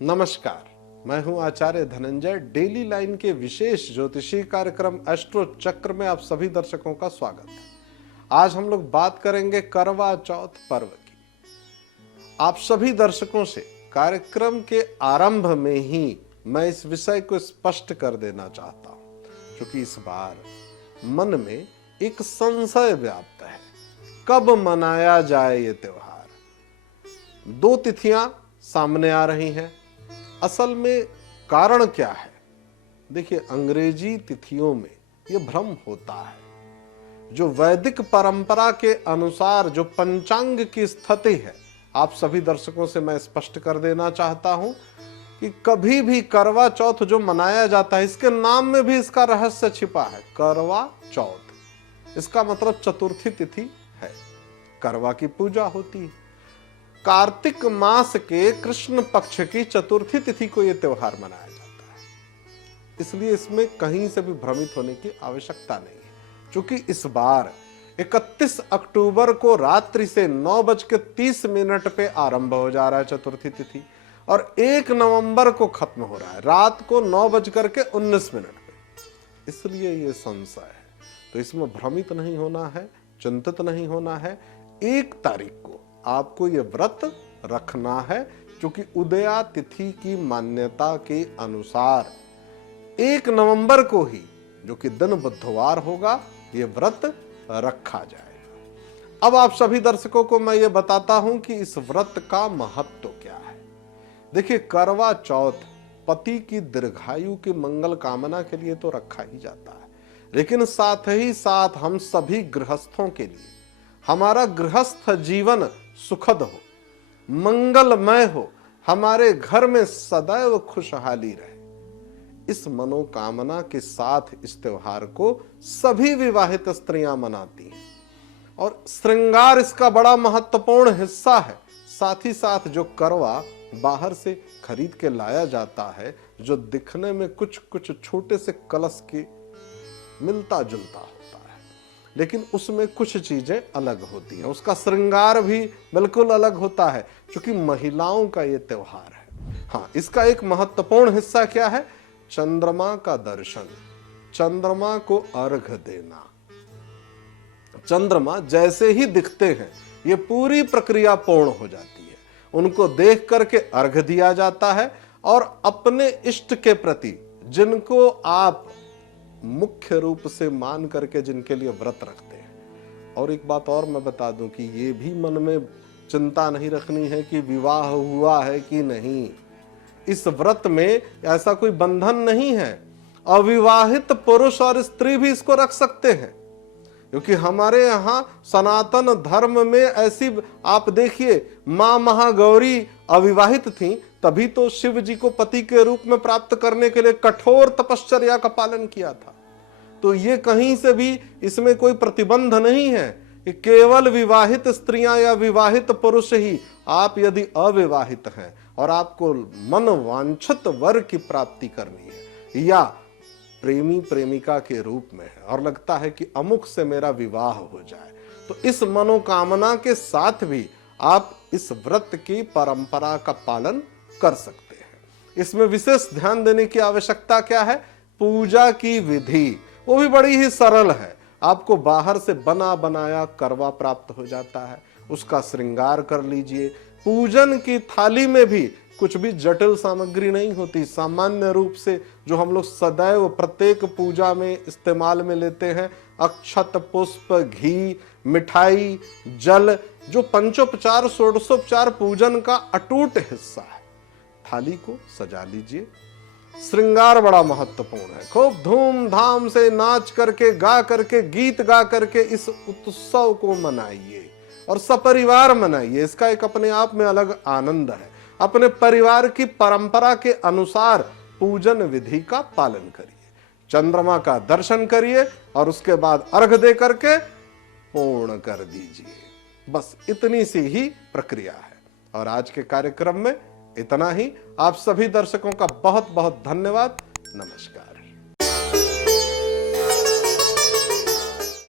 नमस्कार, मैं हूं आचार्य धनंजय। डेली लाइन के विशेष ज्योतिषी कार्यक्रम एस्ट्रो चक्र में आप सभी दर्शकों का स्वागत है। आज हम लोग बात करेंगे करवा चौथ पर्व की। आप सभी दर्शकों से कार्यक्रम के आरंभ में ही मैं इस विषय को स्पष्ट कर देना चाहता हूं, क्योंकि इस बार मन में एक संशय व्याप्त है, कब मनाया जाए ये त्योहार। दो तिथियां सामने आ रही हैं। असल में कारण क्या है? देखिए, अंग्रेजी तिथियों में यह भ्रम होता है। जो वैदिक परंपरा के अनुसार जो पंचांग की स्थिति है, आप सभी दर्शकों से मैं स्पष्ट कर देना चाहता हूं कि कभी भी करवा चौथ जो मनाया जाता है, इसके नाम में भी इसका रहस्य छिपा है। करवा चौथ, इसका मतलब चतुर्थी तिथि है। करवा की पूजा होती है। कार्तिक मास के कृष्ण पक्ष की चतुर्थी तिथि को यह त्योहार मनाया जाता है। इसलिए इसमें कहीं से भी भ्रमित होने की आवश्यकता नहीं है, क्योंकि इस बार 31 अक्टूबर को रात्रि से 9:30 पे आरंभ हो जा रहा है चतुर्थी तिथि, और 1 नवंबर को खत्म हो रहा है रात को 9:19 पे। इसलिए यह संशय है, तो इसमें भ्रमित नहीं होना है, चिंतित नहीं होना है। 1 तारीख को आपको यह व्रत रखना है, क्योंकि उदया तिथि की मान्यता के अनुसार 1 नवंबर को ही, जो कि दिन बुधवार होगा, यह व्रत रखा जाएगा। अब आप सभी दर्शकों को मैं ये बताता हूं कि इस व्रत का महत्व क्या है। देखिए, करवा चौथ पति की दीर्घायु की मंगल कामना के लिए तो रखा ही जाता है, लेकिन साथ ही साथ हम सभी गृहस्थों के लिए हमारा गृहस्थ जीवन सुखद हो, मंगलमय हो, हमारे घर में सदैव खुशहाली रहे, इस मनोकामना के साथ इस त्योहार को सभी विवाहित स्त्रियां मनाती हैं, और श्रृंगार इसका बड़ा महत्वपूर्ण हिस्सा है। साथ ही साथ जो करवा बाहर से खरीद के लाया जाता है, जो दिखने में कुछ कुछ छोटे से कलश के मिलता जुलता होता है, लेकिन उसमें कुछ चीजें अलग होती हैं। उसका श्रृंगार भी बिल्कुल अलग होता है, क्योंकि महिलाओं का ये त्योहार है। हाँ, इसका एक महत्वपूर्ण हिस्सा क्या है? चंद्रमा का दर्शन, चंद्रमा को अर्घ देना। चंद्रमा जैसे ही दिखते हैं, ये पूरी प्रक्रिया पूर्ण हो जाती है। उनको देख करके अर्घ दिया जाता है, और अपने इष्ट के प्रति, जिनको आप मुख्य रूप से मान करके जिनके लिए व्रत रखते हैं। और एक बात और मैं बता दूं कि ये भी मन में चिंता नहीं रखनी है कि विवाह हुआ है कि नहीं। इस व्रत में ऐसा कोई बंधन नहीं है। अविवाहित पुरुष और स्त्री भी इसको रख सकते हैं, क्योंकि हमारे यहाँ सनातन धर्म में ऐसी, आप देखिए, मां महागौरी अविवाहित थी, तभी तो शिव जी को पति के रूप में प्राप्त करने के लिए कठोर तपश्चर्या का पालन किया था। तो ये कहीं से भी इसमें कोई प्रतिबंध नहीं है कि केवल विवाहित स्त्रियां या विवाहित पुरुष ही, आप यदि अविवाहित हैं और आपको मन वांछित वर की प्राप्ति करनी है, या प्रेमी प्रेमिका के रूप में है और लगता है कि अमुक से मेरा विवाह हो जाए, तो इस मनोकामना के साथ भी आप इस व्रत की परंपरा का पालन कर सकते हैं। इसमें विशेष ध्यान देने की आवश्यकता क्या है? पूजा की विधि, वो भी बड़ी ही सरल है। आपको बाहर से बना बनाया करवा प्राप्त हो जाता है, उसका श्रृंगार कर लीजिए। पूजन की थाली में भी कुछ भी जटिल सामग्री नहीं होती। सामान्य रूप से जो हम लोग सदैव प्रत्येक पूजा में इस्तेमाल में लेते हैं, अक्षत, पुष्प, घी, मिठाई, जल, जो पंचोपचार षोडशोपचार पूजन का अटूट हिस्सा है। थाली को सजा लीजिए। श्रृंगार बड़ा महत्वपूर्ण है। खूब धूमधाम से नाच करके, गा करके, गीत गा करके इस उत्सव को मनाइए, और सपरिवार मनाइए। इसका एक अपने आप में अलग आनंद है। अपने परिवार की परंपरा के अनुसार पूजन विधि का पालन करिए, चंद्रमा का दर्शन करिए, और उसके बाद अर्घ दे करके पूर्ण कर दीजिए। बस इतनी सी ही प्रक्रिया है। और आज के कार्यक्रम में इतना ही। आप सभी दर्शकों का बहुत बहुत धन्यवाद। नमस्कार।